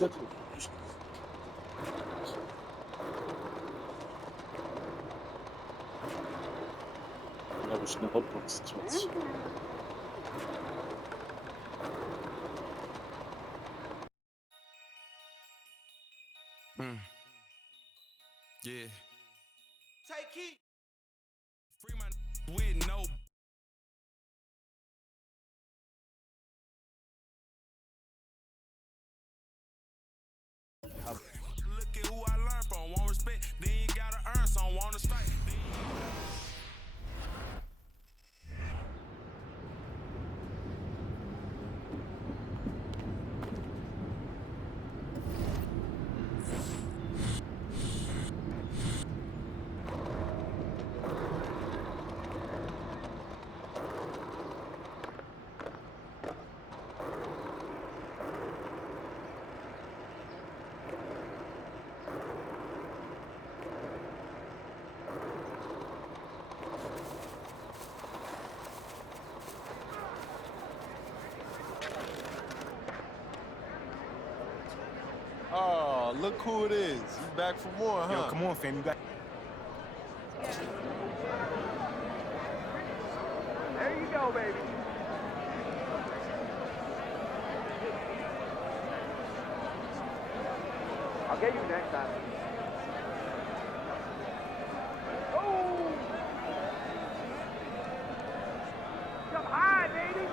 Ja, aber eine Hotbox-Situation. Yeah. Take it. Free my with no. Look at who I learned from. Want respect, then you gotta earn some. Want to strike. Oh, look who it is. He's back for more, huh? Yo, come on, fam. You got. There you go, baby. I'll get you next time. Oh! Come high, baby!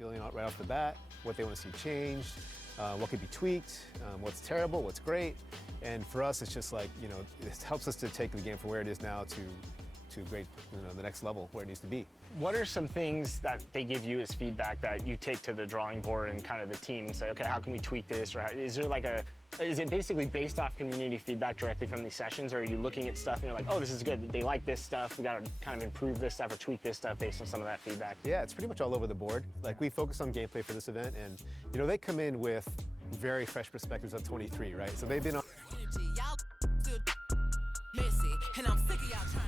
feeling right off the bat, what they want to see changed, what could be tweaked, what's terrible, what's great. And for us, it's just like, it helps us to take the game from where it is now to great, the next level where it needs to be. What are some things that they give you as feedback that you take to the drawing board and kind of the team and say, okay, how can we tweak this? Or is it basically based off community feedback directly from these sessions? Or are you looking at stuff and you're like, oh, this is good, they like this stuff, we gotta kind of improve this stuff or tweak this stuff based on some of that feedback? Yeah, it's pretty much all over the board. Like, we focus on gameplay for this event, and they come in with very fresh perspectives of 23, right? So they've been on. And I'm sick of y'all trying.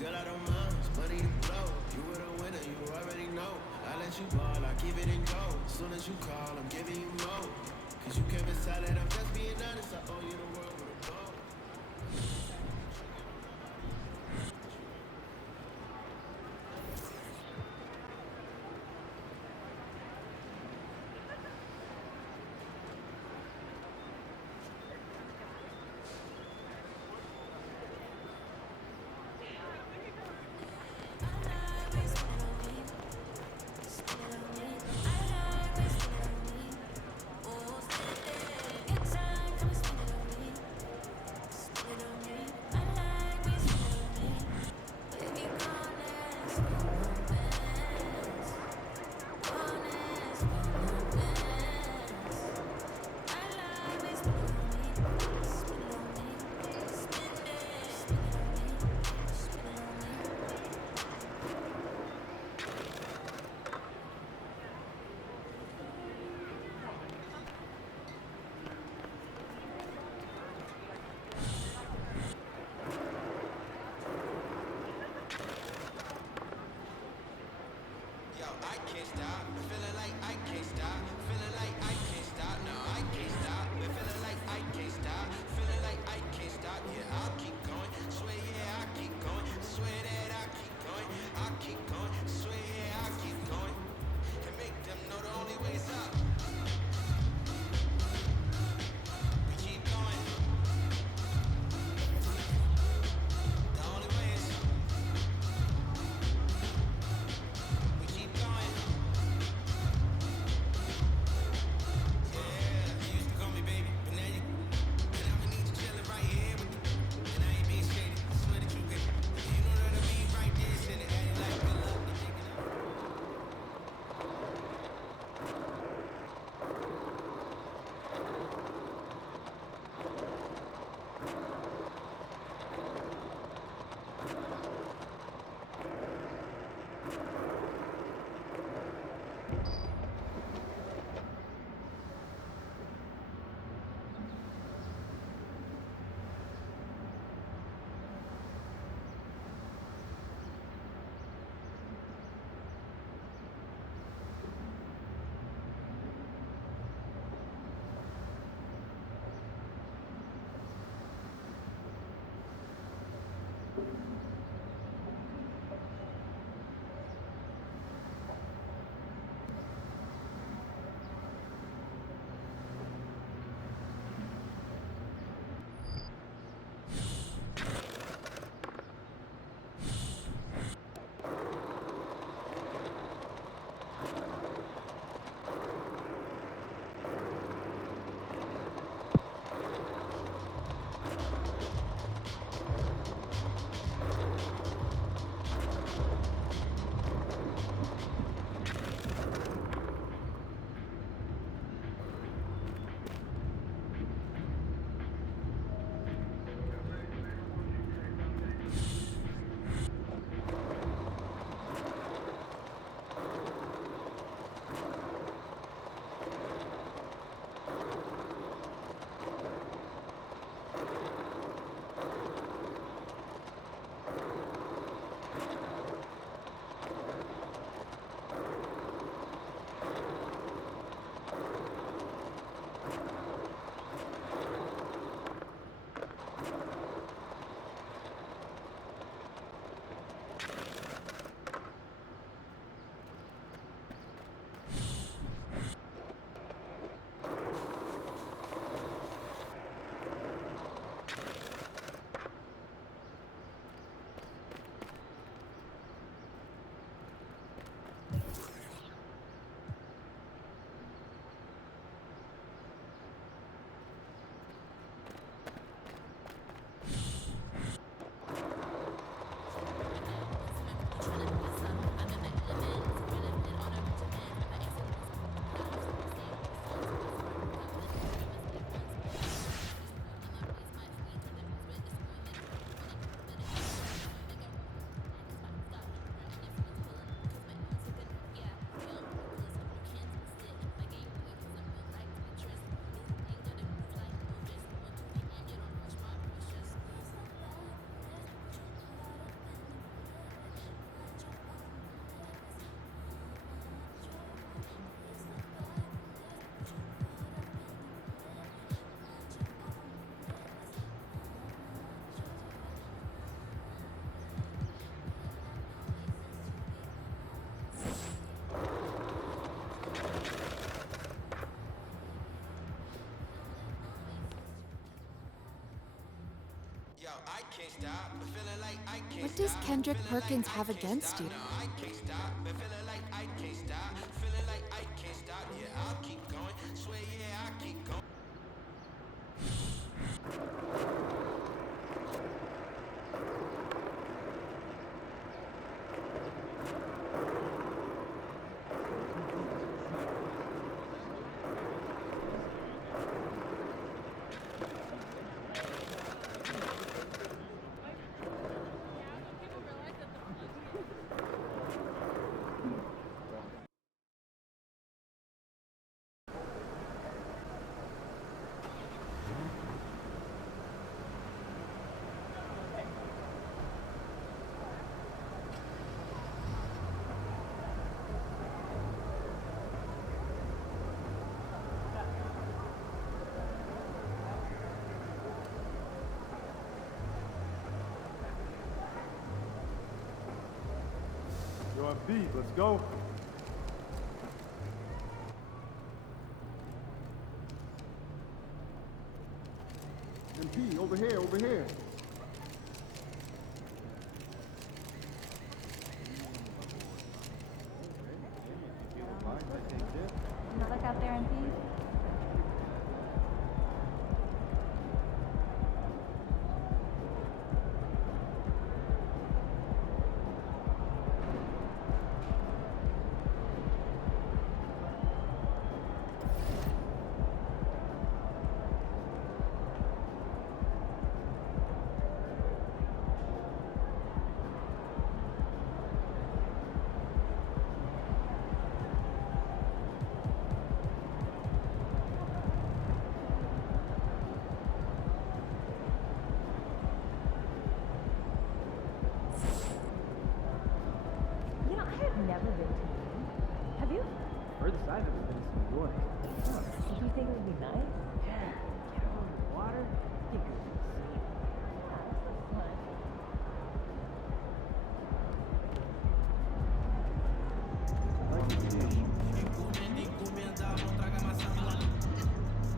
Girl, I don't mind, money to blow. You were the winner, you already know. I let you ball, I give it and go. As soon as you call, I'm giving you more. Cause you came inside and I'm just being honest. I owe you the world with a ball. I can't stop, feeling like I can't stop, feeling like I can't stop, no, I can't stop, feeling like I can't stop, feeling like I can't stop, yeah, I'll keep going, swear, yeah, I keep going, swear that I keep going, I keep going, swear, yeah, I keep going, and make them know the only way's up. We keep going. The only way is we keep going. Yeah, you used to call me baby, but now you and I need you chilling right here with me. And I ain't being shady, I swear that you get. You know that I be right there, sitting at it like good luck. I can't stop, but feeling like I can't What does Kendrick Perkins have against you? I can't stop, but feeling like I can't stop, feeling like I can't stop. Yeah, I'll keep going. Swear, yeah, I'll keep going. Yo, MB, let's go. MP, over here, over here. Look out there, MP. You know, I have never been to Maine. Have you? Furthest I've ever been is New York. Did you think it would be nice? Yeah, get out on the water. I think it would be insane. Yeah, that sounds fun. Like the fish. Encomenda, encomenda, não traga amassado lá.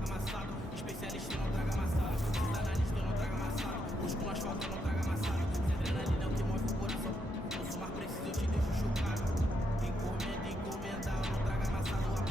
Amassado, especialista não traga amassado. Se tá na lista, não traga amassado. Músculo asfalto, não traga amassado. Se adrenalina é o que move o coração. Eu sou mais preciso, eu te deixo chocado. Encomenda, encomenda, não traga amassado lá.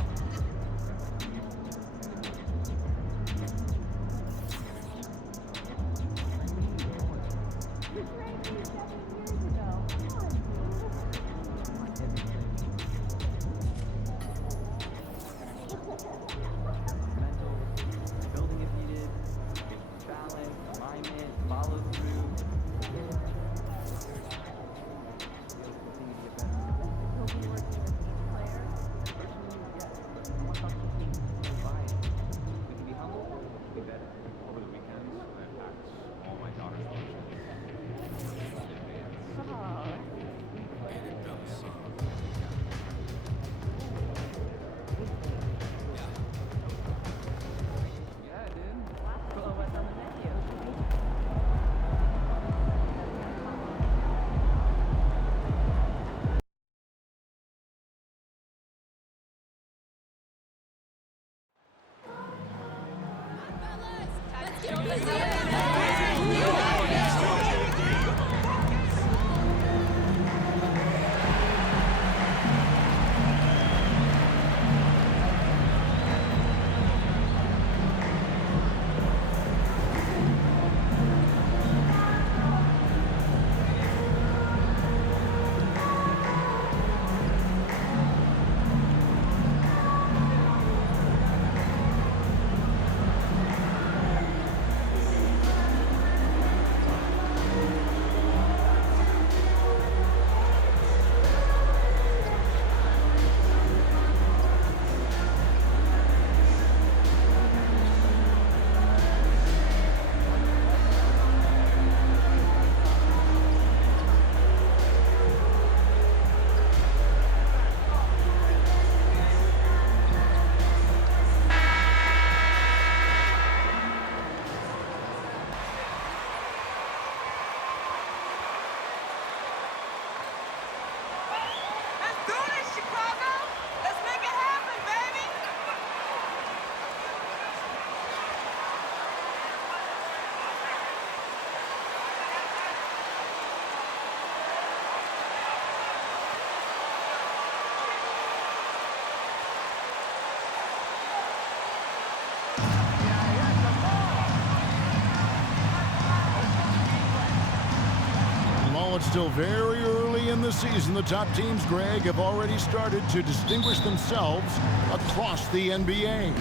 it's still very early in the season. The top teams, Greg, have already started to distinguish themselves across the NBA.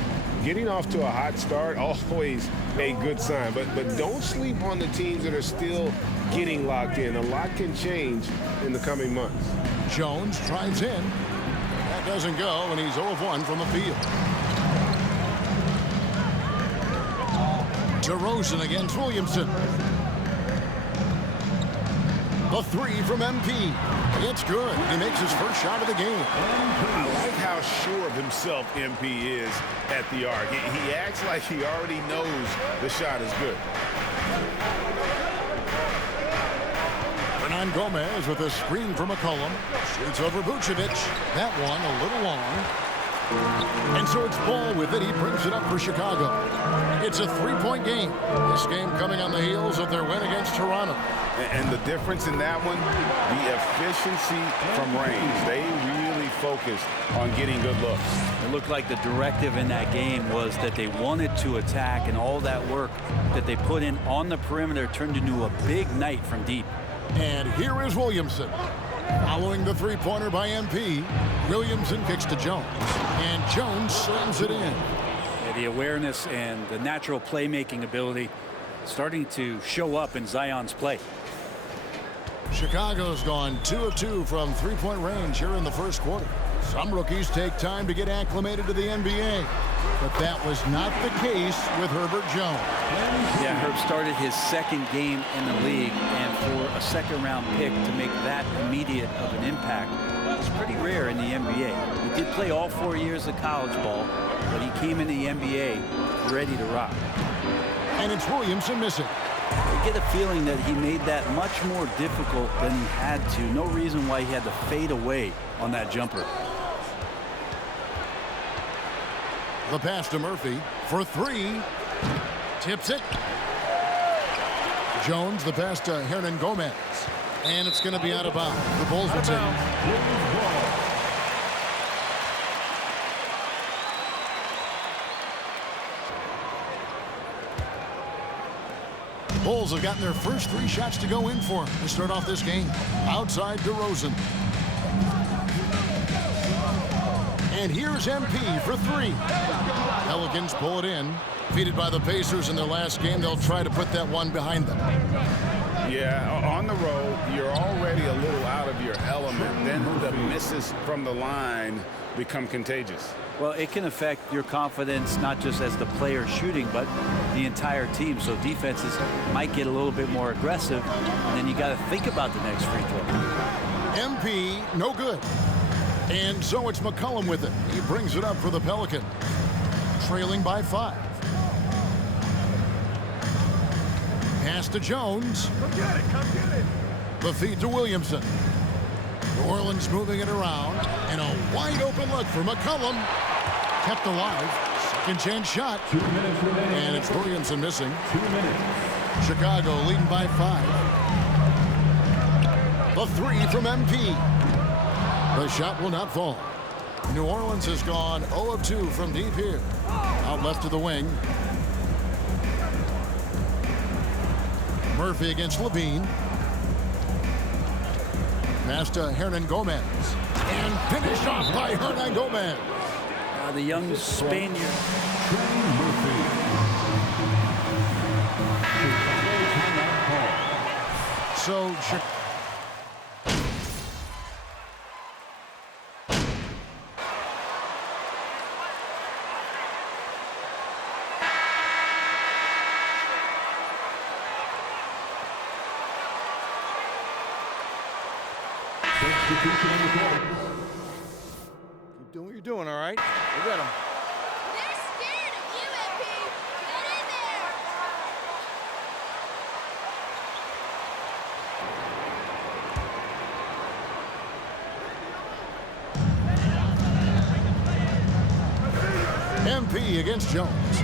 Getting off to a hot start, always a good sign. But don't sleep on the teams that are still getting locked in. A lot can change in the coming months. Jones drives in. That doesn't go, and he's 0 of 1 from the field. DeRozan against Williamson. The three from MP. It's good. He makes his first shot of the game. I like how sure of himself MP is at the arc. He acts like he already knows the shot is good. Hernan Gomez with a screen from McCollum. Shoots over Vucevic. That one a little long. And so it's Ball with it. He brings it up for Chicago. It's a three-point game. This game coming on the heels of their win against Toronto. And the difference in that one, the efficiency from range. They really focused on getting good looks. It looked like the directive in that game was that they wanted to attack, and all that work that they put in on the perimeter turned into a big night from deep. And here is Williamson. Following the three-pointer by MP, Williamson kicks to Jones. And Jones slams it in. Yeah, the awareness and the natural playmaking ability starting to show up in Zion's play. Chicago's gone 2 of 2 from three-point range here in the first quarter. Some rookies take time to get acclimated to the NBA, but that was not the case with Herbert Jones. Yeah, Herb started his second game in the league, and for a second-round pick to make that immediate of an impact is pretty rare in the NBA. He did play all 4 years of college ball, but he came in the NBA ready to rock. And it's Williamson missing. I get a feeling that he made that much more difficult than he had to. No reason why he had to fade away on that jumper. The pass to Murphy for three. Tips it. Jones, the pass to Hernan Gomez. And it's going to be out of bounds. The Bulls will take. Bulls have gotten their first 3 shots to go in for them to start off this game. Outside DeRozan. And here's MP for 3. Pelicans pull it in. Defeated by the Pacers in their last game. They'll try to put that one behind them. Yeah, on the road, you're already a little out of your element. Then the misses from the line become contagious. Well, it can affect your confidence, not just as the player shooting, but the entire team. So defenses might get a little bit more aggressive, and then you got to think about the next free throw. MP, no good. And so it's McCollum with it. He brings it up for the Pelicans, trailing by 5. Pass to Jones. Come get it, come get it. The feed to Williamson. New Orleans moving it around, and a wide open look for McCollum. Kept alive. Second chance shot. 2 minutes remaining. And it's Williamson missing. 2 minutes. Chicago leading by 5. The 3 from MP. The shot will not fall. New Orleans has gone 0 of 2 from deep here. Out left to the wing. Murphy against Levine. Pass to Hernan Gomez. And finished off by Hernan Gomez. The young Spaniard. So, Keep doing what you're doing, all right? We got him. They're scared of you, MP. Get in there. MP against Jones.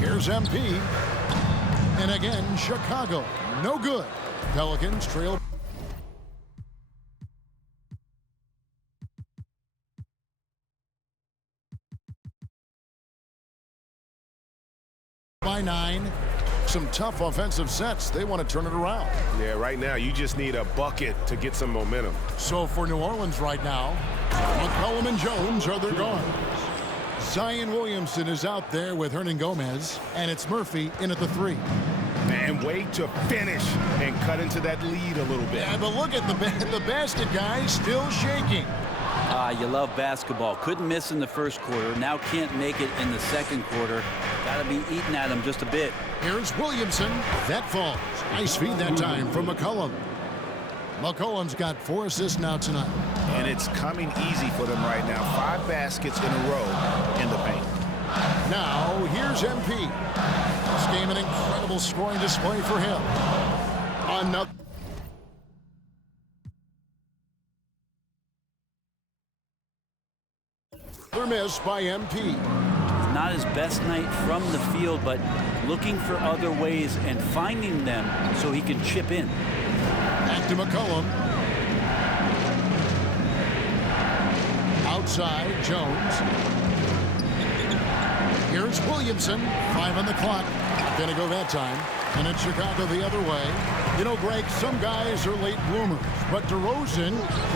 Here's MP. And again, Chicago. No good. Pelicans trail by 9. Some tough offensive sets. They want to turn it around. Yeah, right now you just need a bucket to get some momentum. So for New Orleans right now, McCollum and Jones are their guards. Zion Williamson is out there with Hernan Gomez, and it's Murphy in at the 3. And wait to finish and cut into that lead a little bit. Yeah, but look at the basket, guys, still shaking. You love basketball. Couldn't miss in the first quarter. Now can't make it in the second quarter. Got to be eating at him just a bit. Here's Williamson. That falls. Nice feed that time from McCollum. McCollum's got 4 assists now tonight. And it's coming easy for them right now. 5 baskets in a row in the paint. Now, here's MP. This game an incredible scoring display for him. Another. Miss by MP. Not his best night from the field, but looking for other ways and finding them so he can chip in. Back to McCollum. Outside, Jones. Here's Williamson. 5 on the clock. Gonna go that time. And it's Chicago the other way. You know, Greg, some guys are late bloomers, but DeRozan,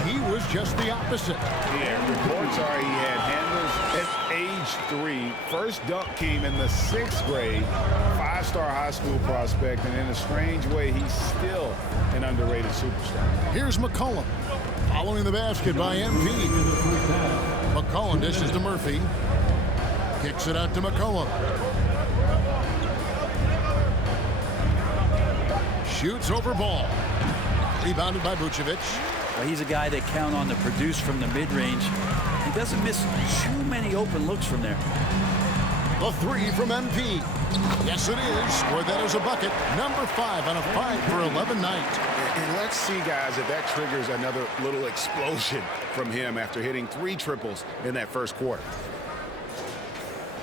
he was just the opposite. Yeah, reports are he had handles at age 3. First dunk came in the 6th grade. 5-star high school prospect, and in a strange way, he's still an underrated superstar. Here's McCollum. Following the basket by MP. McCollum dishes to Murphy. Kicks it out to McCollum. Shoots over ball. Rebounded by Vucevic. Well, he's a guy they count on to produce from the mid-range. He doesn't miss too many open looks from there. The 3 from MP. Yes, it is. Scored that as a bucket. Number 5 on a 5 for 11 night. And let's see, guys, if that triggers another little explosion from him after hitting 3 triples in that first quarter.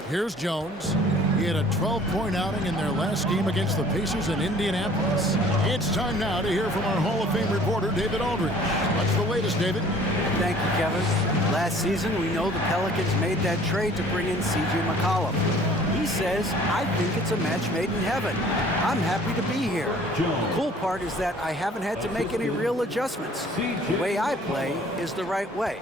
Here's Jones. He had a 12-point outing in their last game against the Pacers in Indianapolis. It's time now to hear from our Hall of Fame reporter, David Aldridge. What's the latest, David? Thank you, Kevin. Last season, we know the Pelicans made that trade to bring in C.J. McCollum. He says, I think it's a match made in heaven. I'm happy to be here. The cool part is that I haven't had to make any real adjustments. The way I play is the right way.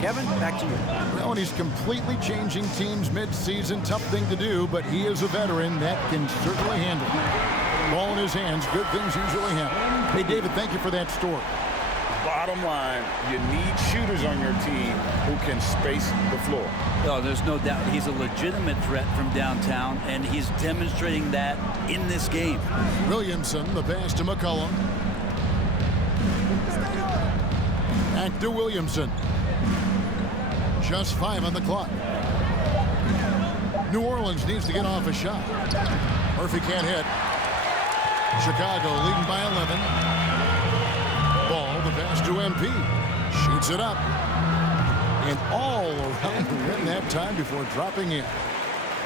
Kevin, back to you. Well, and he's completely changing teams mid-season. Tough thing to do, but he is a veteran that can certainly handle it. Ball in his hands, good things usually happen. Hey, David, thank you for that story. Bottom line, you need shooters on your team who can space the floor. Oh, there's no doubt he's a legitimate threat from downtown, and he's demonstrating that in this game. Williamson, the pass to McCollum. Back to Williamson. Just 5 on the clock. New Orleans needs to get off a shot. Murphy can't hit. Chicago leading by 11. Ball, the pass to MP. Shoots it up. And all around the rim that time before dropping in.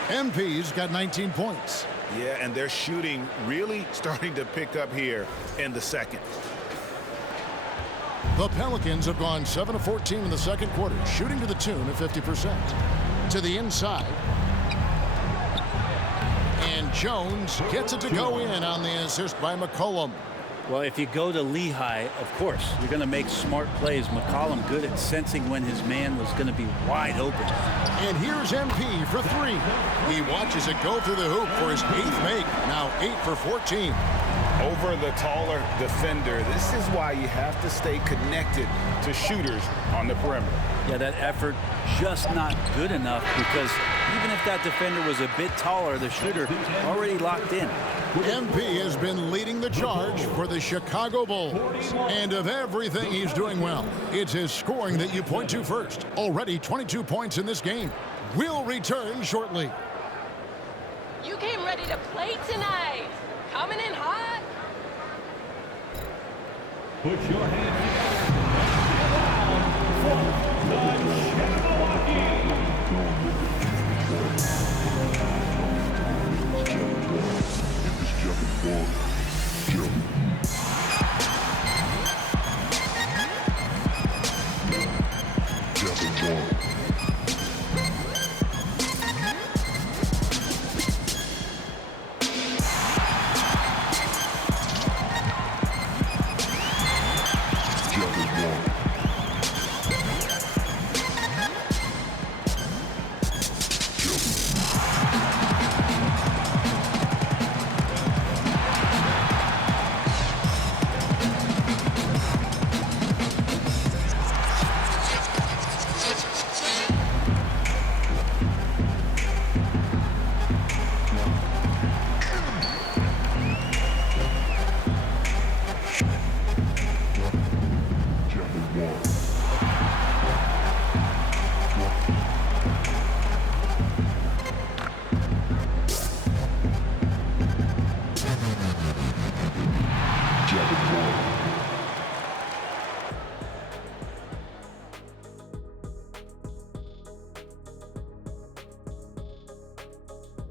MP's got 19 points. Yeah, and their shooting really starting to pick up here in the second. The Pelicans have gone 7 of 14 in the second quarter, shooting to the tune of 50%. To the inside. And Jones gets it to go in on the assist by McCollum. Well, if you go to Lehigh, of course, you're going to make smart plays. McCollum good at sensing when his man was going to be wide open. And here's MP for 3. He watches it go through the hoop for his 8th make. Now 8 for 14. Over the taller defender. This is why you have to stay connected to shooters on the perimeter. Yeah, that effort just not good enough, because even if that defender was a bit taller, the shooter already locked in. MP has been leading the charge for the Chicago Bulls. And of everything he's doing well, it's his scoring that you point to first. Already 22 points in this game. We'll return shortly. You came ready to play tonight. Coming in hot. Put your hands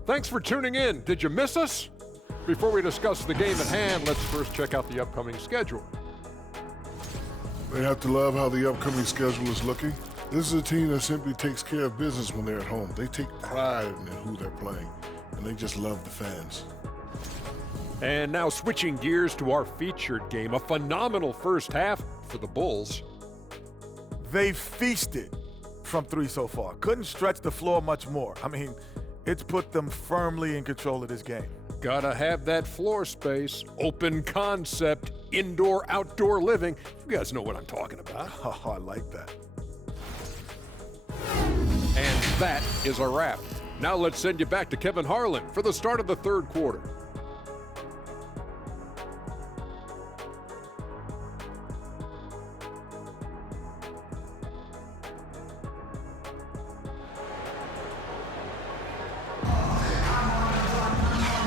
Thanks for tuning in. Did you miss us? Before we discuss the game at hand, let's first check out the upcoming schedule. They have to love how the upcoming schedule is looking. This is a team that simply takes care of business when they're at home. They take pride in who they're playing, and they just love the fans. And now switching gears to our featured game, a phenomenal first half for the Bulls. They feasted from three so far. Couldn't stretch the floor much more. I mean, it's put them firmly in control of this game. Gotta have that floor space, open concept, indoor-outdoor living. You guys know what I'm talking about. Oh, I like that. And that is a wrap. Now let's send you back to Kevin Harlan for the start of the third quarter.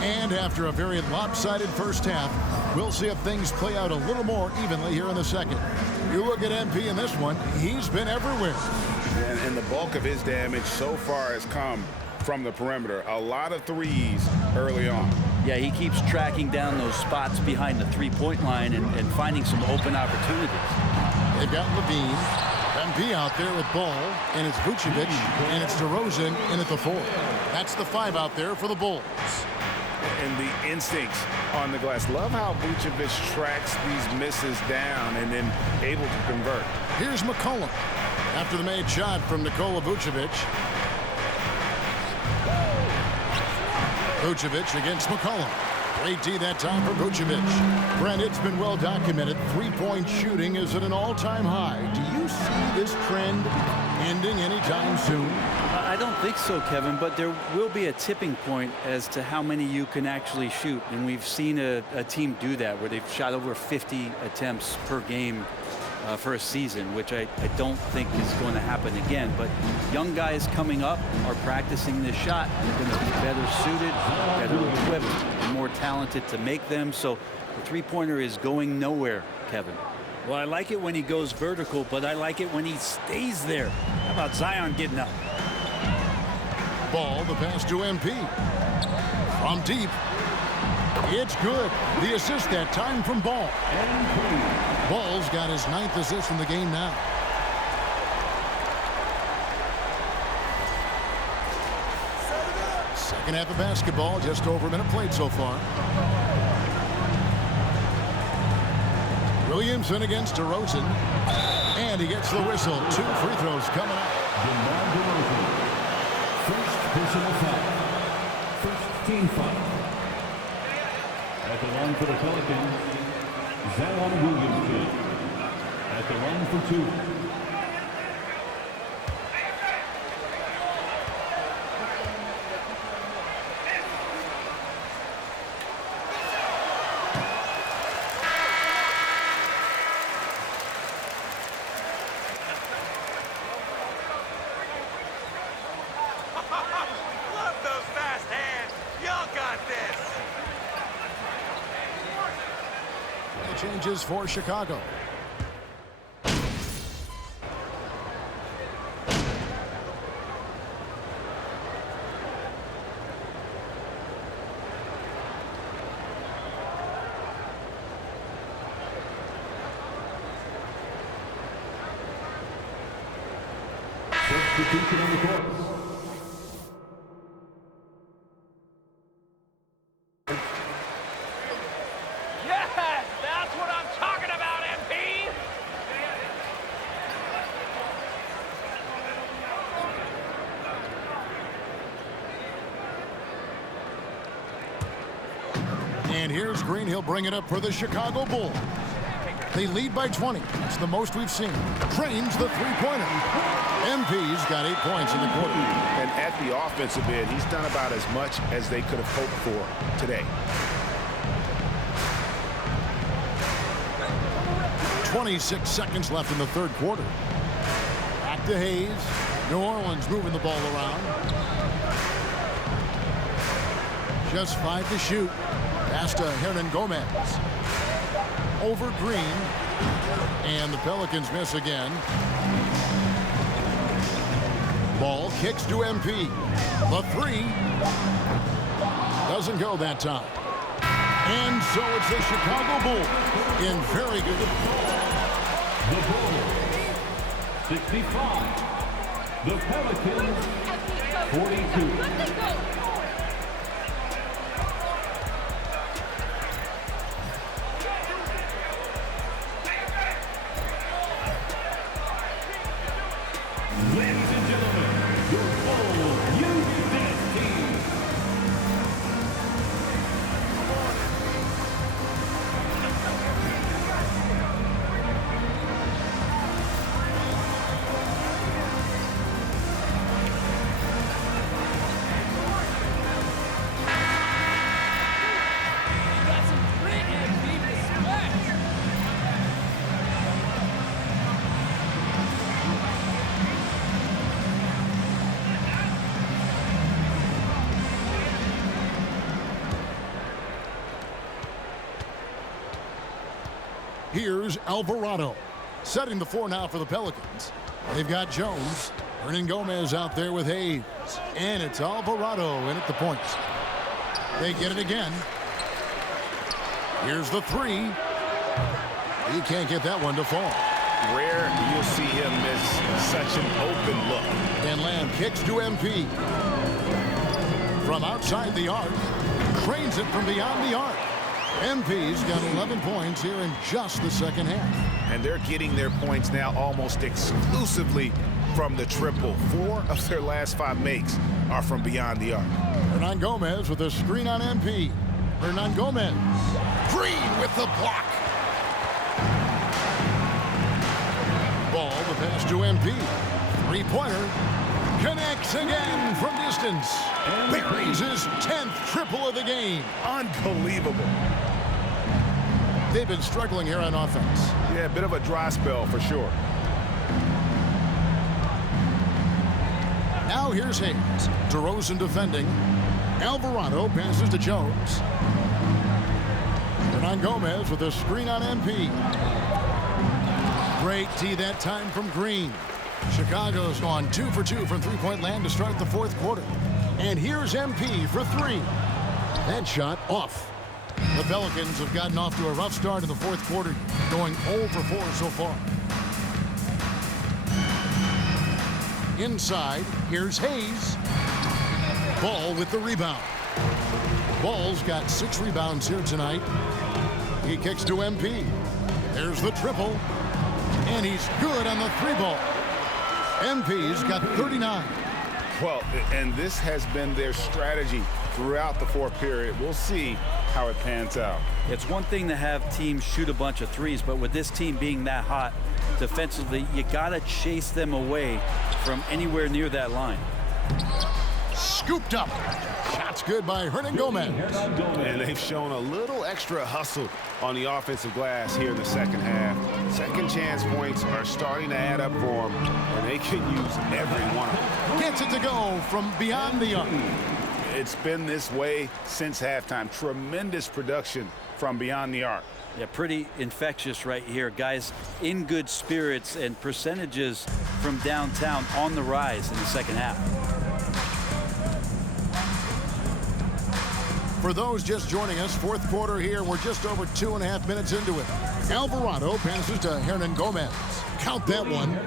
And after a very lopsided first half, we'll see if things play out a little more evenly here in the second. You look at MP in this one, he's been everywhere. And the bulk of his damage so far has come from the perimeter. A lot of threes early on. Yeah, he keeps tracking down those spots behind the three-point line and finding some open opportunities. They've got Levine, MP out there with Ball, and it's Vucevic, and it's DeRozan in at the 4. That's the 5 out there for the Bulls. And the instincts on the glass. Love how Vucevic tracks these misses down and then able to convert. Here's McCollum after the made shot from Nikola Vucevic. Vucevic against McCollum. Great D that time for Vucevic. Brent, it's been well documented. Three-point shooting is at an all-time high. Do you see this trend ending anytime soon? I don't think so, Kevin, but there will be a tipping point as to how many you can actually shoot. And we've seen a team do that where they've shot over 50 attempts per game for a season, which I don't think is going to happen again. But young guys coming up are practicing this shot. They're going to be better suited, better equipped, and more talented to make them. So the three-pointer is going nowhere, Kevin. Well, I like it when he goes vertical, but I like it when he stays there. How about Zion getting up? Ball, the pass to MP. From deep. It's good. The assist that time from Ball. Ball's got his 9th assist in the game now. Second half of basketball, just over a minute played so far. Williamson against DeRozan. And he gets the whistle. 2 free throws coming up. First personal foul. First team foul. At the line for the Pelicans, Zion Williamson. At the line for 2. Changes for Chicago. Substitution on the court. And here's Green. He'll bring it up for the Chicago Bulls. They lead by 20. That's the most we've seen. Trains the three-pointer. MP's got 8 points in the quarter. And at the offensive end, he's done about as much as they could have hoped for today. 26 seconds left in the third quarter. Back to Hayes. New Orleans moving the ball around. Just 5 to shoot. Pass to Hernan Gomez. Over Green. And the Pelicans miss again. Ball kicks to MP. The three doesn't go that time. And so it's the Chicago Bulls in very good. The Bulls, 65. The Pelicans, 42. Ladies and gentlemen, the Bulls Youth Dance Team. Here's Alvarado setting the floor now for the Pelicans. They've got Jones. Hernan Gomez out there with Hayes. And it's Alvarado in at the point. They get it again. Here's the three. He can't get that one to fall. Rare you'll see him miss such an open look. And Lamb kicks to MP. From outside the arc. Cranes it from beyond the arc. MP's got 11 points here in just the second half. And they're getting their points now almost exclusively from the triple. 4 of their last 5 makes are from beyond the arc. Hernan Gomez with a screen on MP. Hernan Gomez. Green with the block. Ball, the pass to MP. Three-pointer. Connects again from distance. Buries his 10th triple of the game. Unbelievable. They've been struggling here on offense. Yeah, a bit of a dry spell for sure. Now here's Hayes. DeRozan defending. Alvarado passes to Jones. Hernan Gomez with a screen on MP. Great tee that time from Green. Chicago's gone 2 for 2 from three-point land to start the fourth quarter. And here's MP for three. That shot off. The Pelicans have gotten off to a rough start in the fourth quarter, going 0 for 4 so far. Inside, here's Hayes. Ball with the rebound. Ball's got 6 rebounds here tonight. He kicks to MP. There's the triple. And he's good on the three ball. MP's got 39. Well, and this has been their strategy throughout the fourth period. We'll see how it pans out. It's one thing to have teams shoot a bunch of threes, but with this team being that hot defensively, you got to chase them away from anywhere near that line. Scooped up. Shot's good by Hernan Gomez. And they've shown a little extra hustle on the offensive glass here in the second half. Second chance points are starting to add up for them, and they can use every one of them. Gets it to go from beyond the arc. It's been this way since halftime. Tremendous production from beyond the arc. Yeah, pretty infectious right here. Guys in good spirits and percentages from downtown on the rise in the second half. For those just joining us, fourth quarter here. We're just over 2.5 minutes into it. Alvarado passes to Hernan Gomez. Count that one.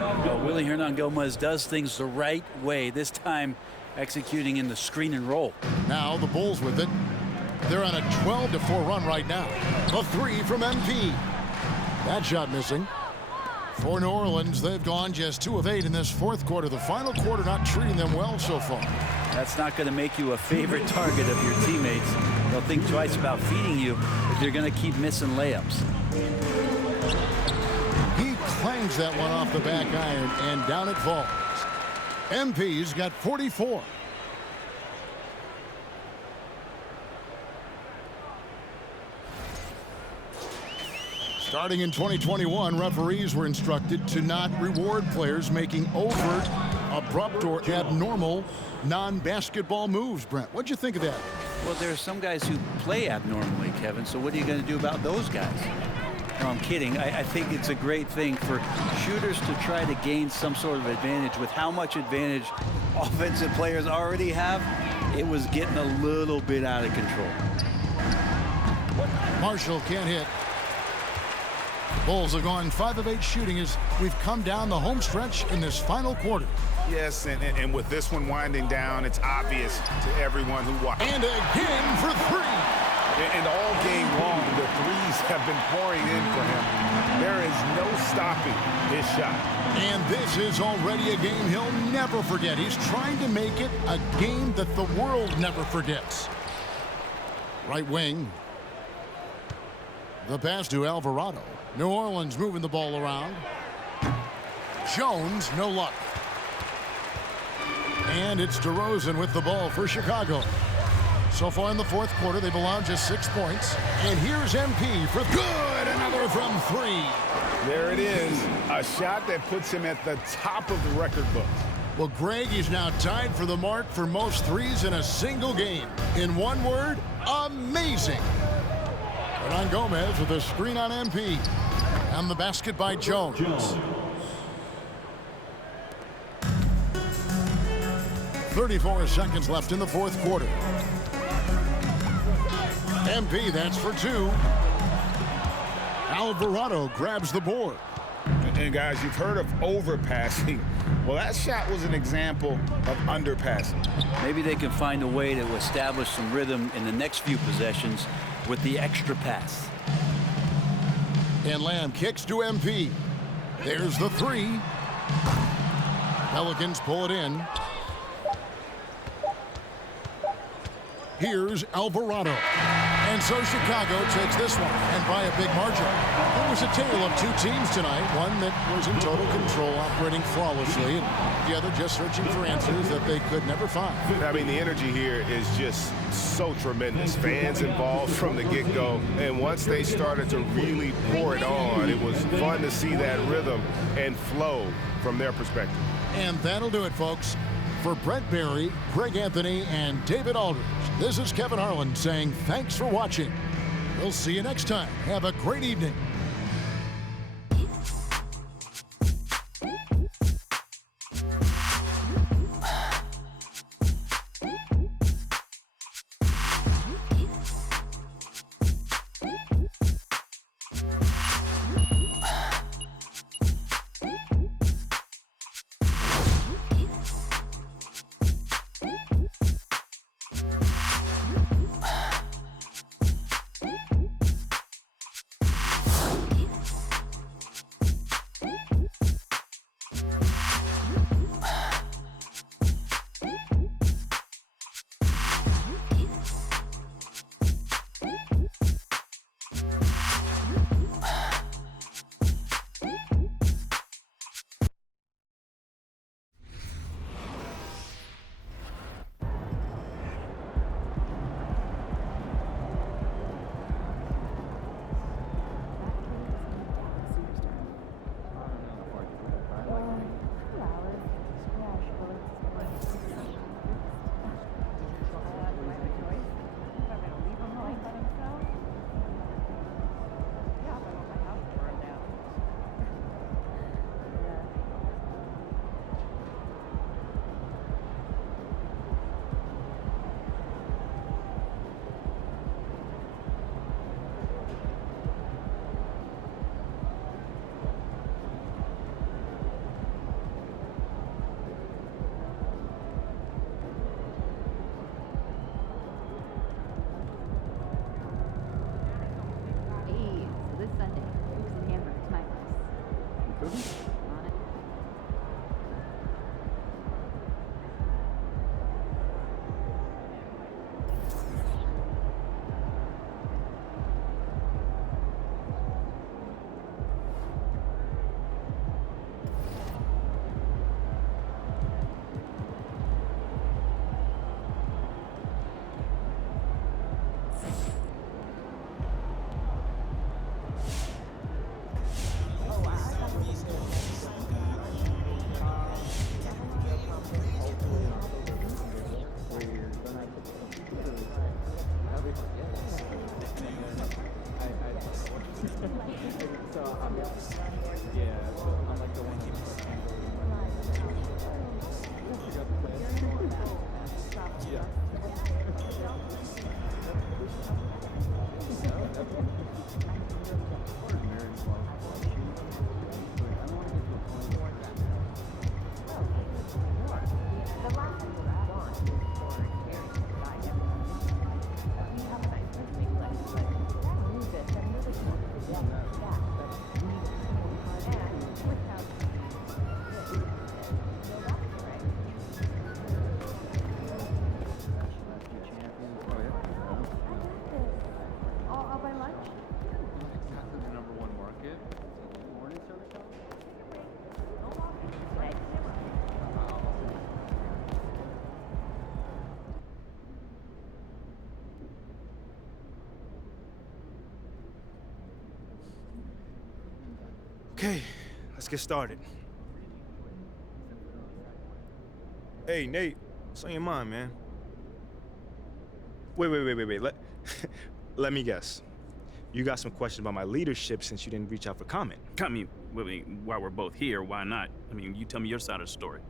Willie Hernan Gomez does things the right way, this time executing in the screen and roll. Now the Bulls with it. They're on a 12-4 run right now. A three from MP. That shot missing. For New Orleans, they've gone just 2 of 8 in this fourth quarter. The final quarter not treating them well so far. That's not going to make you a favorite target of your teammates. They'll think twice about feeding you if you're going to keep missing layups. He clangs that one off the back iron, and down it falls. MP's got 44. Starting in 2021, referees were instructed to not reward players making overt, abrupt, or abnormal non-basketball moves. Brent, what'd you think of that? Well, there are some guys who play abnormally, Kevin, so what are you going to do about those guys? No, I'm kidding. I think it's a great thing for shooters to try to gain some sort of advantage. With how much advantage offensive players already have, it was getting a little bit out of control. Marshall can't hit. The Bulls are going 5 of 8 shooting as we've come down the home stretch in this final quarter. Yes, and with this one winding down, it's obvious to everyone who watched. And again for 3. And all game long, the threes have been pouring in for him. There is no stopping his shot. And this is already a game he'll never forget. He's trying to make it a game that the world never forgets. Right wing. The pass to Alvarado. New Orleans moving the ball around. Jones, no luck. And it's DeRozan with the ball for Chicago. So far in the fourth quarter, they've allowed just 6 points. And here's MP for good. Another from 3. There it is. A shot that puts him at the top of the record books. Well, Greg, he's now tied for the mark for most threes in a single game. In one word, amazing. Hernan Gomez with a screen on MP. And the basket by Jones. 34 seconds left in the fourth quarter. MP, that's for 2. Alvarado grabs the board. And guys, you've heard of overpassing. Well, that shot was an example of underpassing. Maybe they can find a way to establish some rhythm in the next few possessions with the extra pass. And Lamb kicks to MP. There's the 3. Pelicans pull it in. Here's Alvarado. And so Chicago takes this one, and by a big margin. It was a tale of 2 teams tonight. One that was in total control, operating flawlessly, and the other just searching for answers that they could never find. I mean, the energy here is just so tremendous. Fans involved from the get-go, and once they started to really pour it on, it was fun to see that rhythm and flow from their perspective. And that'll do it, folks. For Brent Barry, Greg Anthony, and David Aldridge, this is Kevin Harlan saying thanks for watching. We'll see you next time. Have a great evening. Yeah, so I'm like the one. Okay, let's get started. Hey, Nate, what's on your mind, man? Wait. Let me guess. You got some questions about my leadership since you didn't reach out for comment. I mean, while we're both here, why not? I mean, you tell me your side of the story.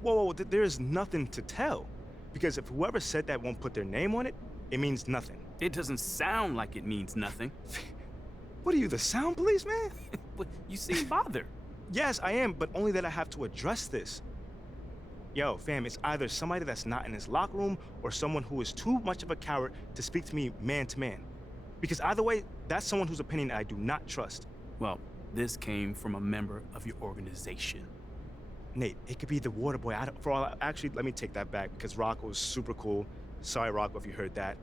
Whoa, there's nothing to tell. Because if whoever said that won't put their name on it, it means nothing. It doesn't sound like it means nothing. What are you, the sound police, man? You seem bothered. Yes, I am, but only that I have to address this. Yo, fam, it's either somebody that's not in his locker room or someone who is too much of a coward to speak to me man to man. Because either way, that's someone whose opinion I do not trust. Well, this came from a member of your organization. Nate, it could be the water boy. Actually, let me take that back because Rocco is super cool. Sorry, Rocco, if you heard that.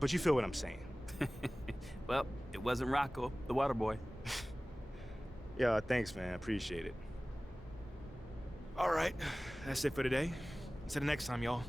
But you feel what I'm saying. Well, it wasn't Rocco, the water boy. Yeah, thanks, man. Appreciate it. All right, that's it for today. Until the next time, y'all.